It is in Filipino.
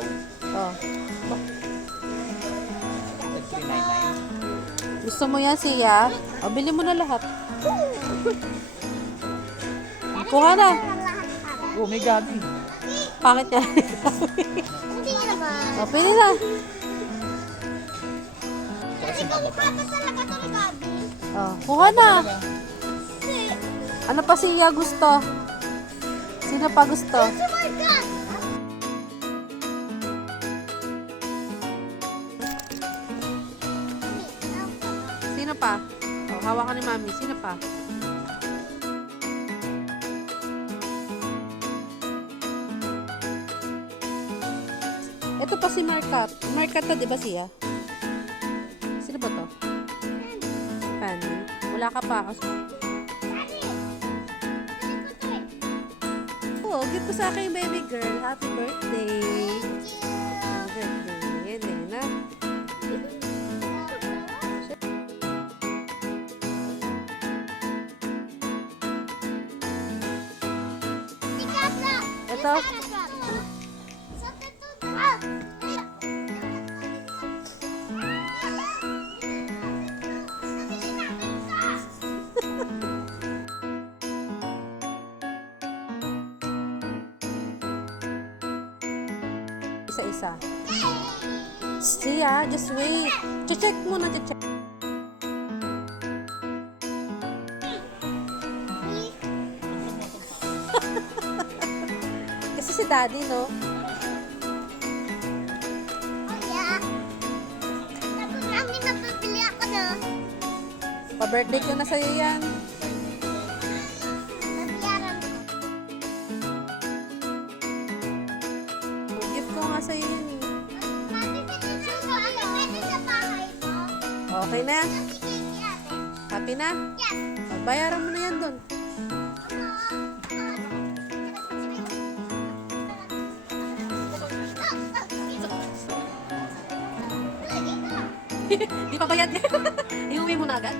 daw. Oh. 399. Gusto mo yan, Sia? O, bili mo na lahat. Kuha na. Oh, may gabi. Pangit niya. Hindi naman. O, pili na. Ikaw ni Papa talaga ito ni Gabi. O, kuha na. Ano pa Sia gusto? Sino pa gusto? Sumarga! Sino pa? O, hawakan ni Mami. Sino pa? Ito pa si Markat. Markat to, di ba siya? Sino ba to? Fanny. Wala ka pa. Oh, gift ko sa akin, baby girl. Happy birthday. Happy birthday. Yan, yan na. Ito. Isa-isa. Sia, just wait. Check muna, check. Kasi si Daddy, no? Pa-birthday ko na sa'yo yan. Gift ko nga sa'yo yun. Okay na? Happy na? Bayaran mo na yan dun. Di pa bayad yan. Iuwi mo na agad.